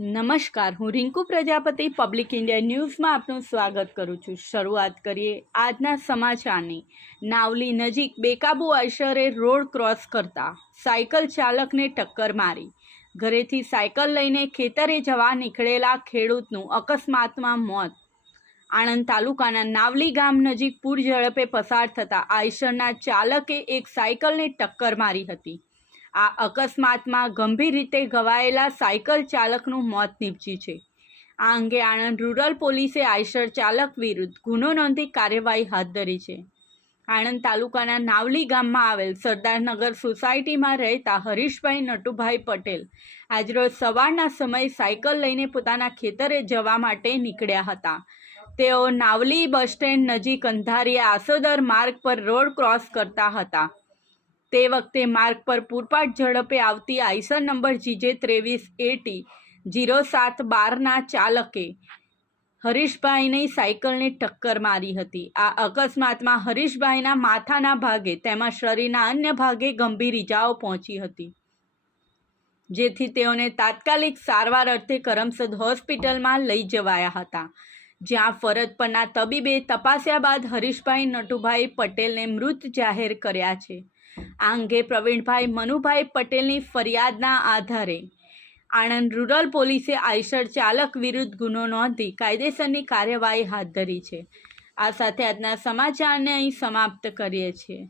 નમસ્કાર, હું Rinku Prajapati public India ન્યૂઝમાં આપનું સ્વાગત કરું છું। શરૂઆત કરીએ આજના સમાચારની। નાવલી નજીક બેકાબુ આઈશરે રોડ ક્રોસ કરતા સાયકલ ચાલકને ટક્કર મારી। ઘરેથી સાયકલ લઈને ખેતરે જવા નીકળેલા ખેડૂતનું અકસ્માતમાં મોત। આણંદ તાલુકાના નાવલી ગામ નજીક પૂર ઝડપે પસાર થતા આઈશરના ચાલકે એક સાયકલને ટક્કર મારી હતી। આ અકસ્માતમાં ગંભીર રીતે ઘવાયેલા સાયકલ ચાલકનું મોત નીપજ્યું છે। આ અંગે આણંદ રૂરલ પોલીસે આઈશર ચાલક વિરુદ્ધ ગુનો નોંધી કાર્યવાહી હાથ ધરી છે। આણંદ તાલુકાના નાવલી ગામમાં આવેલ સરદારનગર સોસાયટીમાં રહેતા હરીશભાઈ નટુભાઈ પટેલ આજરોજ સવારના સમયે સાયકલ લઈને પોતાના ખેતરે જવા માટે નીકળ્યા હતા। તેઓ નાવલી બસ સ્ટેન્ડ નજીક અંધારિયા આસોદર માર્ગ પર રોડ ક્રોસ કરતા હતા। તે વખતે માર્ગ પર પૂરપાટ ઝડપે આવતી આઈશર નંબર GJ23AT 0712ના ચાલકે હરીશભાઈની સાયકલને ટક્કર મારી હતી। આ અકસ્માતમાં હરીશભાઈના માથાના ભાગે તેમજ શરીરના અન્ય ભાગે ગંભીર ઇજાઓ પહોંચી હતી, જેથી તેઓને તાત્કાલિક સારવાર અર્થે કરમસદ હોસ્પિટલમાં લઈ જવાયા હતા, જ્યાં ફરજ પરના તબીબે તપાસ્યા બાદ હરીશભાઈ નટુભાઈ પટેલને મૃત જાહેર કર્યા છે। આ અંગે પ્રવીણભાઈ મનુભાઈ પટેલની ફરિયાદના આધારે આણંદ રૂરલ પોલીસે આઈશર ચાલક વિરુદ્ધ ગુનો નોંધી કાયદેસરની કાર્યવાહી હાથ ધરી છે। આ સાથે આજના સમાચારને અહીં સમાપ્ત કરીએ છીએ।